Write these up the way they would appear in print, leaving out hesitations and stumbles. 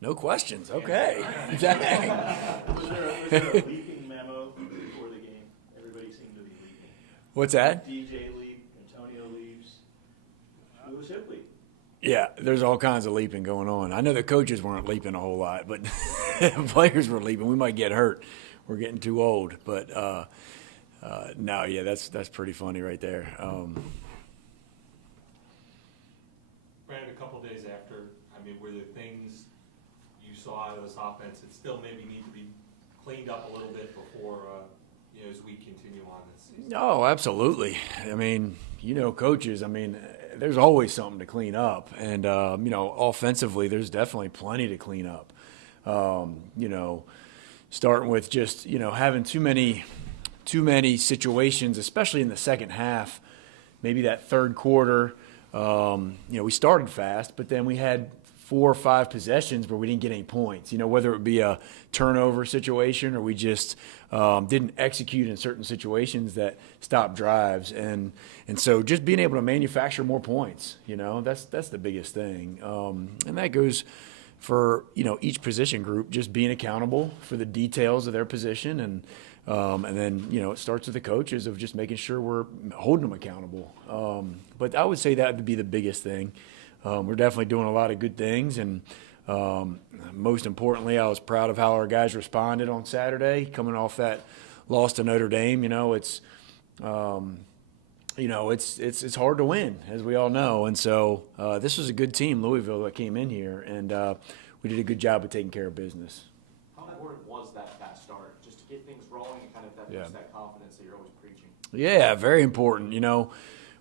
No questions. Okay. Was there a leaping memo before the game? Everybody seemed to be leaping. What's that? DJ leap, Antonio leaps. Who was Shipley? Yeah, there's all kinds of leaping going on. I know the coaches weren't leaping a whole lot, but players were leaping. We might get hurt. We're getting too old. But no, yeah, that's pretty funny right there. Brandon, a couple days after, I mean, were there things you saw out of this offense that still maybe need to be cleaned up a little bit before, as we continue on this season? Oh, absolutely. I mean, coaches, there's always something to clean up. And, offensively, there's definitely plenty to clean up. Starting with just, having too many situations, especially in the second half, maybe that third quarter. We started fast, but then we had 4 or 5 possessions where we didn't get any points, whether it be a turnover situation or we just didn't execute in certain situations that stopped drives. And so just being able to manufacture more points, that's the biggest thing. And that goes for, each position group just being accountable for the details of their position. And then, it starts with the coaches of just making sure we're holding them accountable. But I would say that would be the biggest thing. We're definitely doing a lot of good things. And most importantly, I was proud of how our guys responded on Saturday, coming off that loss to Notre Dame. It's hard to win, as we all know. And so this was a good team, Louisville, that came in here. And we did a good job of taking care of business. How important was that fast start, just to get things rolling and kind of that confidence that you're always preaching? Yeah, very important.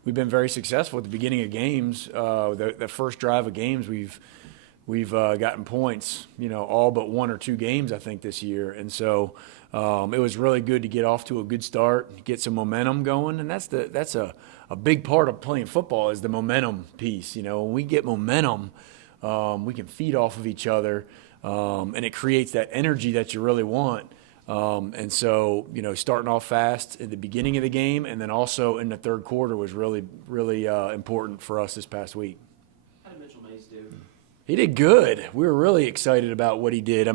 We've been very successful at the beginning of games. The first drive of games, we've gotten points. All but 1 or 2 games, I think, this year. And so it was really good to get off to a good start, get some momentum going, and that's a big part of playing football is the momentum piece. When we get momentum, we can feed off of each other, and it creates that energy that you really want. And so, starting off fast at the beginning of the game and then also in the third quarter was really, really important for us this past week. How did Mitchell Mays do? He did good. We were really excited about what he did.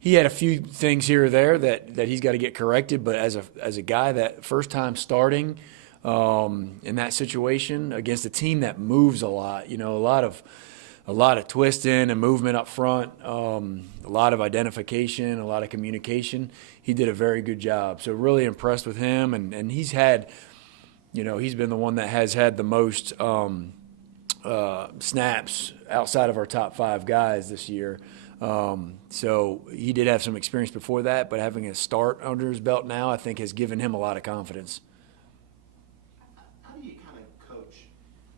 He had a few things here or there that he's got to get corrected, but as a guy that first time starting in that situation against a team that moves a lot, a lot of twisting and movement up front, a lot of identification, a lot of communication. He did a very good job. So really impressed with him, and he's had, he's been the one that has had the most snaps outside of our top 5 guys this year. So he did have some experience before that, but having a start under his belt now, I think, has given him a lot of confidence. How do you kind of coach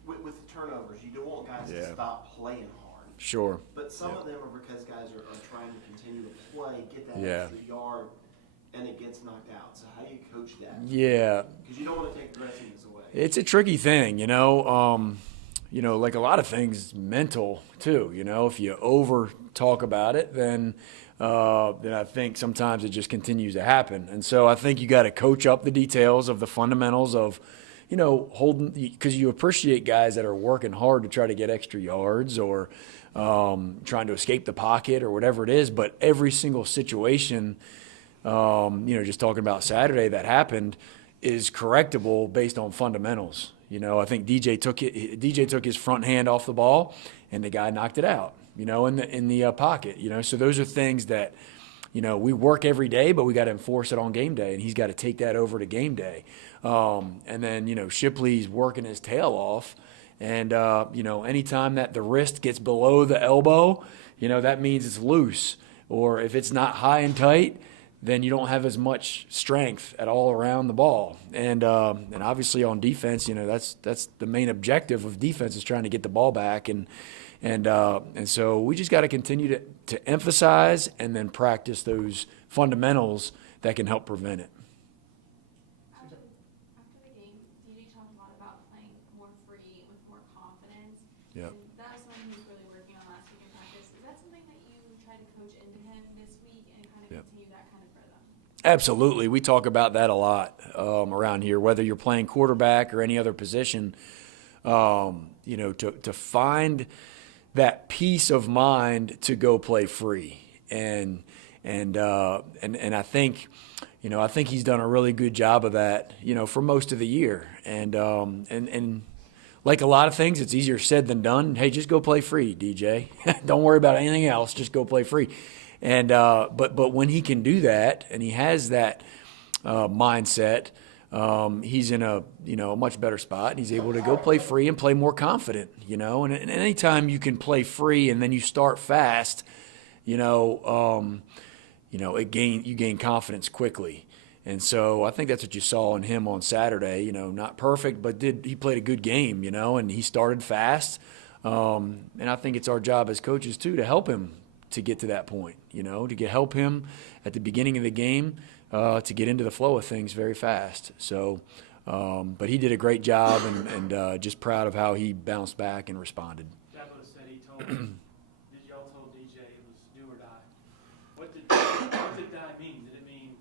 with the turnovers? You don't want guys to stop playing hard. Sure. But some of them are because guys are trying to continue to play, get that extra yard, and it gets knocked out. So how do you coach that? Yeah. Because you don't want to take aggressiveness away. It's a tricky thing, like a lot of things, mental too. If you over talk about it, then I think sometimes it just continues to happen. And so I think you got to coach up the details of the fundamentals of, holding, because you appreciate guys that are working hard to try to get extra yards or trying to escape the pocket or whatever it is. But every single situation, just talking about Saturday that happened, is correctable based on fundamentals. I think DJ took his front hand off the ball, and the guy knocked it out. In the pocket. So those are things that we work every day, but we got to enforce it on game day, and he's got to take that over to game day. And then Shipley's working his tail off, and anytime that the wrist gets below the elbow, that means it's loose, or if it's not high and tight, then you don't have as much strength at all around the ball. And obviously on defense, that's the main objective of defense is trying to get the ball back. And so we just got to continue to emphasize and then practice those fundamentals that can help prevent it. After the game, DJ talked a lot about playing more free with more confidence. Yep. And that was something he was really working on last week in practice. Is that something that you try to coach into him this week and kind of continue that kind of rhythm? Absolutely. We talk about that a lot around here, whether you're playing quarterback or any other position, to find that peace of mind to go play free. And I think, I think he's done a really good job of that, for most of the year. And like a lot of things, it's easier said than done. Hey, just go play free, DJ. Don't worry about anything else. Just go play free. And but when he can do that, and he has that mindset, he's in a a much better spot. He's able to go play free and play more confident. And anytime you can play free and then you start fast, you gain confidence quickly. And so I think that's what you saw in him on Saturday. Not perfect, but he played a good game. And he started fast. And I think it's our job as coaches too to help him to get to that point. To help him at the beginning of the game to get into the flow of things very fast. So, but he did a great job, and just proud of how he bounced back and responded. Jabba said he told y'all told DJ it was do or die. What did die mean? Did it mean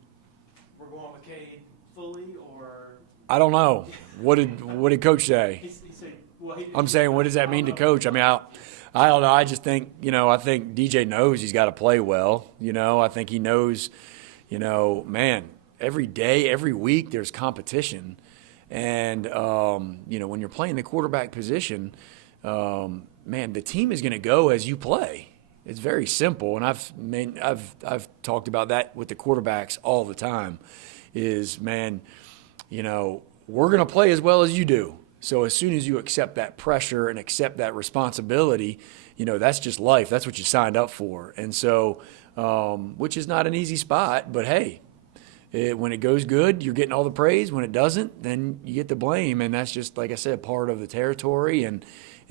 we're going McCade fully, or? I don't know. What did Coach say? He said, well, I'm saying, what does that mean to Coach? I mean, I don't know. I just think, I think DJ knows he's got to play well. I think he knows, man, every day, every week there's competition. And, when you're playing the quarterback position, man, the team is going to go as you play. It's very simple. And I've talked about that with the quarterbacks all the time is, man, we're going to play as well as you do. So as soon as you accept that pressure and accept that responsibility, that's just life. That's what you signed up for. And so, which is not an easy spot, but hey, when it goes good, you're getting all the praise. When it doesn't, then you get the blame. And that's just, like I said, part of the territory. And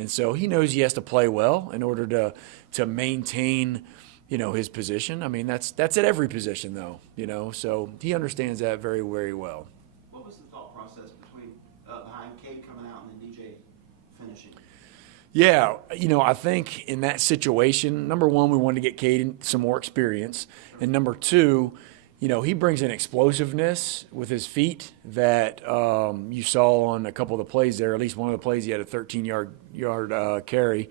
so he knows he has to play well in order to maintain, his position. I mean, that's at every position though, so he understands that very, very well. What was the thought process behind Cade coming out and then DJ finishing? Yeah, I think in that situation, number one, we wanted to get Cade some more experience. And number two, he brings an explosiveness with his feet that you saw on a couple of the plays there. At least one of the plays, he had a 13-yard carry.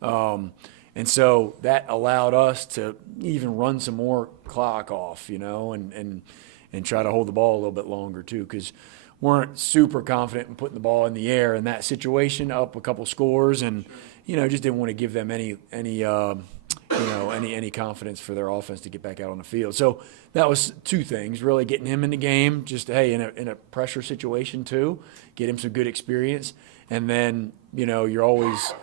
And so that allowed us to even run some more clock off, and try to hold the ball a little bit longer too, because weren't super confident in putting the ball in the air in that situation, up a couple scores, and just didn't want to give them any confidence for their offense to get back out on the field. So that was two things: really getting him in the game, just hey, in a pressure situation too, get him some good experience, and then you're always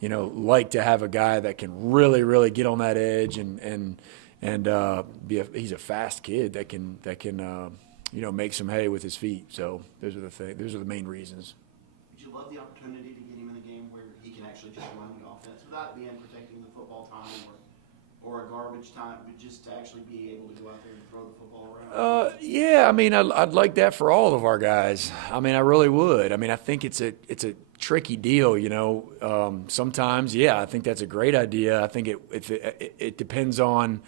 like to have a guy that can really, really get on that edge and he's a fast kid that can make some hay with his feet. So those are the main reasons. Would you love the opportunity to get him in a game where he can actually just run the offense without being protecting the football time or a garbage time, but just to actually be able to go out there and throw the football around? Yeah, I mean, I'd like that for all of our guys. I mean, I really would. I mean, I think it's a tricky deal, sometimes, yeah, I think that's a great idea. I think it depends on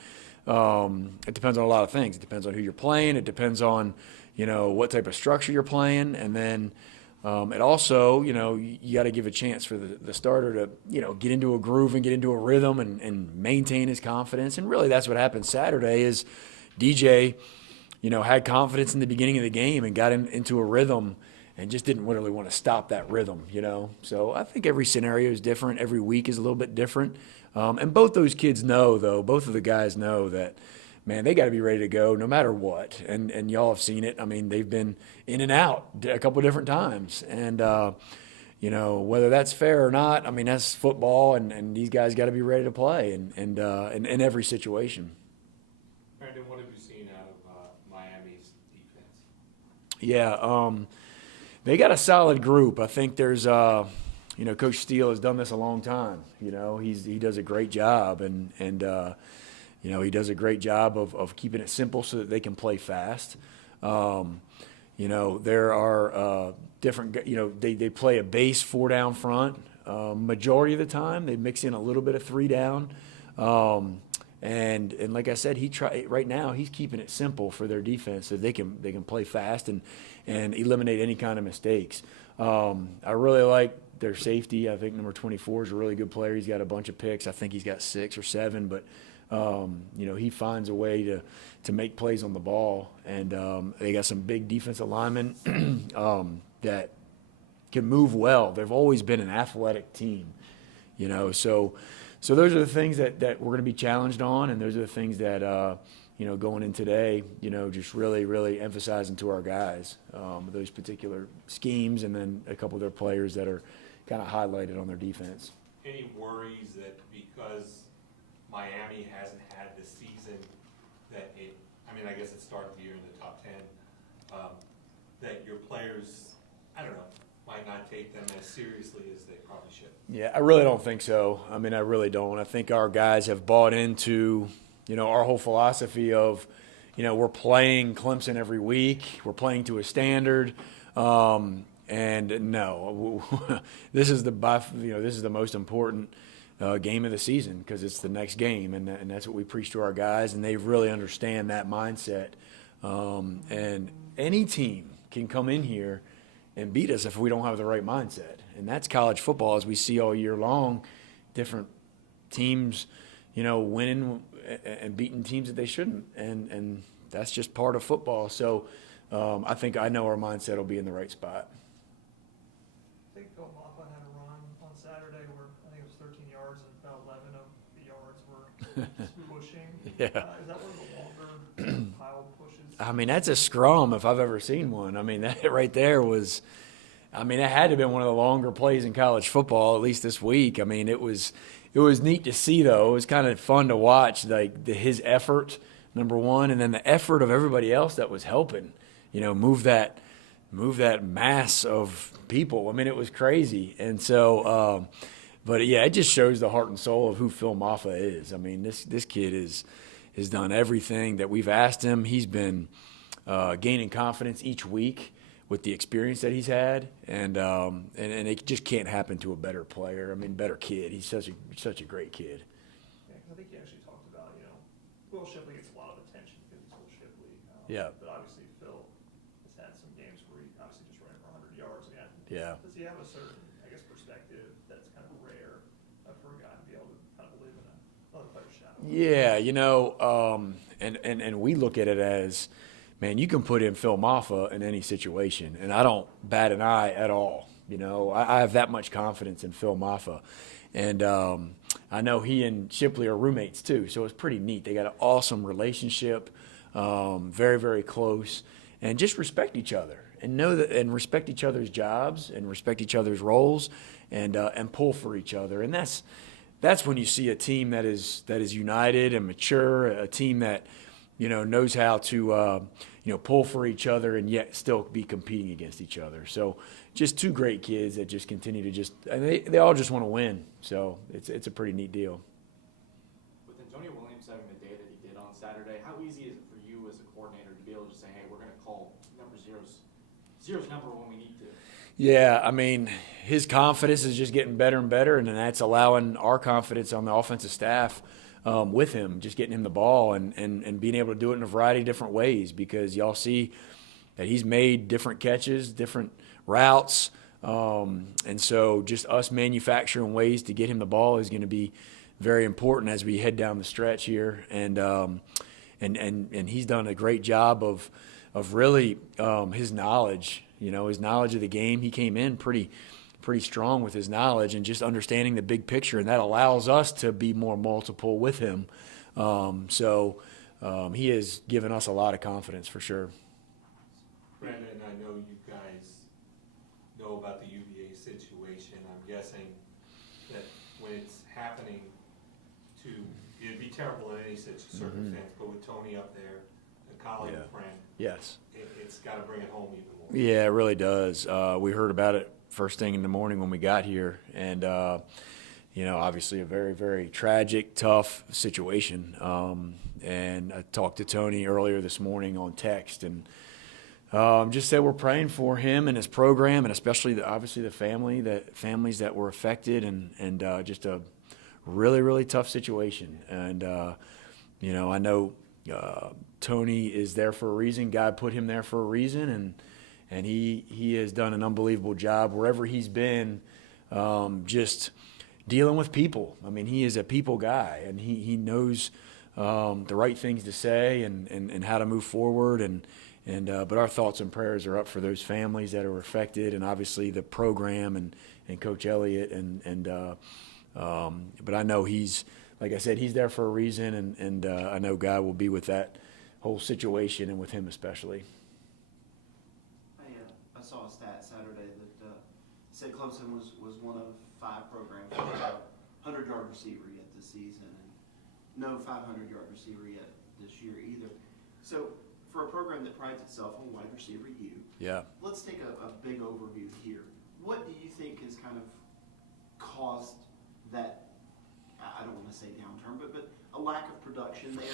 a lot of things. It depends on who you're playing. It depends on, what type of structure you're playing. And then it also, you got to give a chance for the starter to, get into a groove and get into a rhythm and maintain his confidence. And really that's what happened Saturday is DJ, had confidence in the beginning of the game and got into a rhythm and just didn't really want to stop that rhythm, So I think every scenario is different. Every week is a little bit different. And both those kids know, though, both of the guys know that, man, they got to be ready to go no matter what. And y'all have seen it. I mean, they've been in and out a couple of different times. And, whether that's fair or not, I mean, that's football, and these guys got to be ready to play and in every situation. Brandon, what have you seen out of Miami's defense? Yeah, they got a solid group. I think there's, Coach Steele has done this a long time. He does a great job, and he does a great job of keeping it simple so that they can play fast. There are different. They play a base 4 down front majority of the time. They mix in a little bit of 3 down. And like I said, right now he's keeping it simple for their defense so they can play fast and eliminate any kind of mistakes. I really like their safety. I think number 24 is a really good player. He's got a bunch of picks. I think he's got 6 or 7, but he finds a way to make plays on the ball. And they got some big defensive linemen that can move well. They've always been an athletic team, So those are the things that we're going to be challenged on, and those are the things that going in today, just really, really emphasizing to our guys those particular schemes, and then a couple of their players that are kind of highlighted on their defense. Any worries that because Miami hasn't had the season that I guess it started the year in the top 10, that your players, I don't know, might not take them as seriously as they probably should? Yeah, I really don't think so. I really don't. I think our guys have bought into, our whole philosophy of, we're playing Clemson every week. We're playing to a standard. And no, this is the most important game of the season because it's the next game, and that's what we preach to our guys, and they really understand that mindset. And any team can come in here and beat us if we don't have the right mindset, and that's college football, as we see all year long. Different teams, winning and beating teams that they shouldn't, and that's just part of football. So I know our mindset will be in the right spot. I think Phil Maffa had a run on Saturday where I think it was 13 yards and about 11 of the yards were just pushing. Yeah. Is that one of the longer pile pushes? That's a scrum if I've ever seen one. That right there was, it had to have been one of the longer plays in college football, at least this week. It was neat to see, though. It was kind of fun to watch, his effort, number one, and then the effort of everybody else that was helping, move that mass of people. It was crazy. And so, but yeah, it just shows the heart and soul of who Phil Maffa is. This kid has done everything that we've asked him. He's been gaining confidence each week with the experience that he's had, and it just can't happen to a better player. Better kid. He's such a great kid. Yeah, 'cause I think he actually talked about, Will Shipley gets a lot of attention because he's Will Shipley. Yeah. But obviously Phil has had some games where he obviously just ran for 100 yards. Yeah. Does he have a certain, perspective that's kind of rare for a guy to be able to kind of live in another player's shadow? Yeah, and we look at it as, man, you can put in Phil Maffa in any situation, and I don't bat an eye at all. I have that much confidence in Phil Maffa. And I know he and Shipley are roommates too, so it's pretty neat. They got an awesome relationship, very, very close, and just respect each other and know that, and respect each other's jobs and respect each other's roles, and pull for each other. And that's when you see a team that is united and mature, a team that knows how to pull for each other and yet still be competing against each other. So just two great kids that just continue to and they all just want to win. So it's a pretty neat deal. With Antonio Williams having the day that he did on Saturday, how easy is it for you as a coordinator to be able to say, hey, we're going to call zero's number when we need to? Yeah, his confidence is just getting better and better, and then that's allowing our confidence on the offensive staff with him, just getting him the ball and being able to do it in a variety of different ways, because y'all see that he's made different catches, different routes, and so just us manufacturing ways to get him the ball is going to be very important as we head down the stretch here, and he's done a great job of really his knowledge, his knowledge of the game. He came in pretty strong with his knowledge and just understanding the big picture, and that allows us to be more multiple with him. So he has given us a lot of confidence for sure. Brandon, I know you guys know about the UVA situation. I'm guessing that when it's happening it'd be terrible in any such circumstance, but with Tony up there, a colleague, a friend, Yes. It's got to bring it home even more. Yeah, it really does. We heard about it first thing in the morning when we got here, and obviously a very, very tragic, tough situation. And I talked to Tony earlier this morning on text, and just said we're praying for him and his program, and especially obviously the families that were affected, and just a really, really tough situation. And I know Tony is there for a reason. God put him there for a reason, and he has done an unbelievable job wherever he's been, just dealing with people. I mean, he is a people guy, and he knows the right things to say and how to move forward. But our thoughts and prayers are up for those families that are affected, and obviously the program and Coach Elliott. But I know he's, like I said, he's there for a reason, and I know God will be with that whole situation and with him especially. I saw a stat Saturday that said Clemson was one of 5 programs that had a 100-yard receiver yet this season, and no 500-yard receiver yet this year either. So for a program that prides itself on wide receiver Yeah. let's take a big overview here. What do you think has kind of caused that, I don't want to say downturn, but a lack of production there?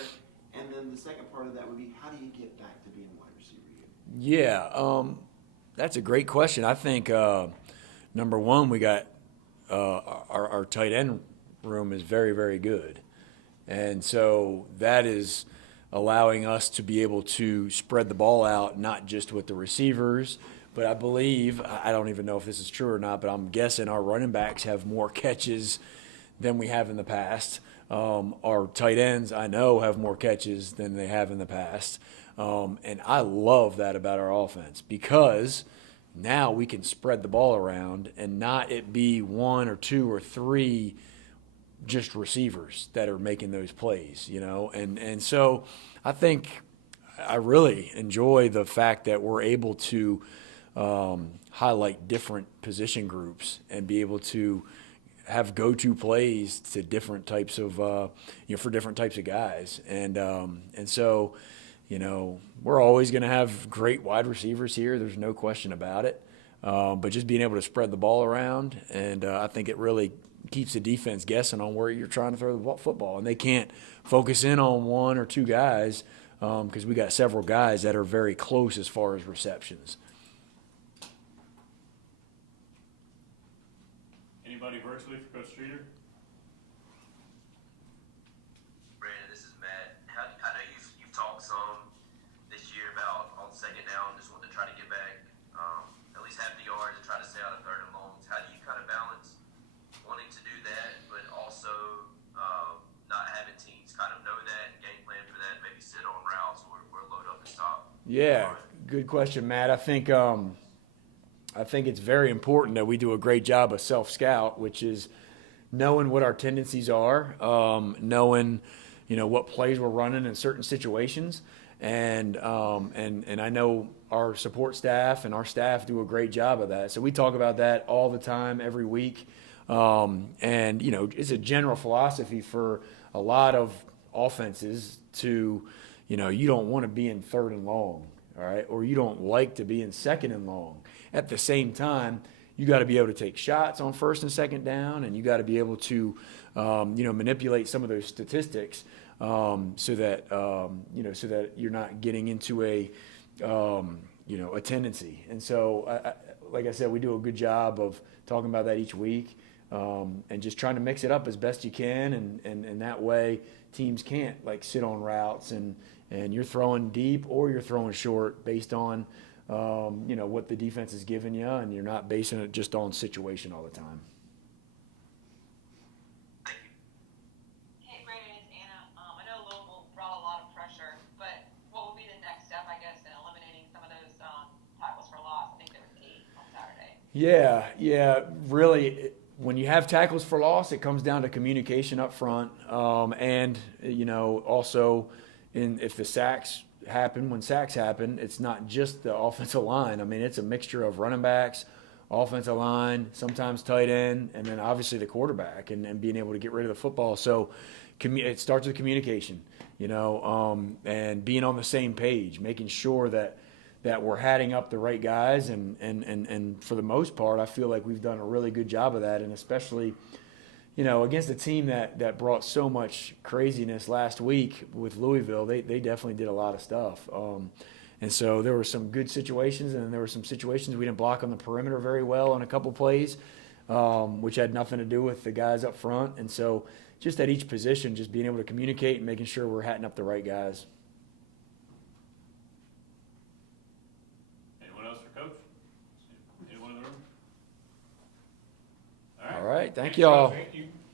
And then the second part of that would be, how do you get back to being wide receiver U? Yeah, that's a great question. I think number one, we got our tight end room is very, very good, and so that is allowing us to be able to spread the ball out, not just with the receivers, but I believe, I don't even know if this is true or not, but I'm guessing our running backs have more catches than we have in the past. Our tight ends, I know, have more catches than they have in the past. And I love that about our offense, because now we can spread the ball around and not it be 1 or 2 or 3 just receivers that are making those plays, you know. And so I think I really enjoy the fact that we're able to highlight different position groups and be able to have go-to plays to different types of, for different types of guys. And so, we're always going to have great wide receivers here. There's no question about it. But just being able to spread the ball around, and I think it really keeps the defense guessing on where you're trying to throw the football. And they can't focus in on 1 or 2 guys because we got several guys that are very close as far as receptions. Anybody virtually for Coach Streeter? Brandon, this is Matt. I know you've talked some this year about on second down, just wanting to try to get back at least half the yards and try to stay out of 3rd and longs. How do you kind of balance wanting to do that, but also not having teams kind of know that, game plan for that, maybe sit on routes or load up and stop? Yeah, good question, Matt. I think it's very important that we do a great job of self-scout, which is knowing what our tendencies are, knowing, what plays we're running in certain situations. And I know our support staff and our staff do a great job of that. So we talk about that all the time, every week. It's a general philosophy for a lot of offenses to, you don't want to be in 3rd and long, all right? Or you don't like to be in 2nd and long. At the same time, you got to be able to take shots on 1st and 2nd down, and you got to be able to, manipulate some of those statistics so that you're not getting into a tendency. And so, like I said, we do a good job of talking about that each week and just trying to mix it up as best you can, and that way teams can't sit on routes and you're throwing deep or you're throwing short based on what the defense is giving you, and you're not basing it just on situation all the time. Hey, Brandon, it's Anna. I know Louisville brought a lot of pressure, but what would be the next step, I guess, in eliminating some of those tackles for loss? I think there was 8 on Saturday. Yeah, really. When you have tackles for loss, it comes down to communication up front, and also if the sacks happen, when sacks happen, it's not just the offensive line. I mean, it's a mixture of running backs, offensive line, sometimes tight end, and then obviously the quarterback and being able to get rid of the football. So it starts with communication, and being on the same page, making sure that we're hatting up the right guys. And for the most part, I feel like we've done a really good job of that, and especially against a team that brought so much craziness last week with Louisville, they definitely did a lot of stuff. And so there were some good situations, and there were some situations we didn't block on the perimeter very well on a couple plays, which had nothing to do with the guys up front. And so just at each position, just being able to communicate and making sure we're hatting up the right guys. Anyone else for Coach? Anyone in the room? right. Thank y'all. Thank you.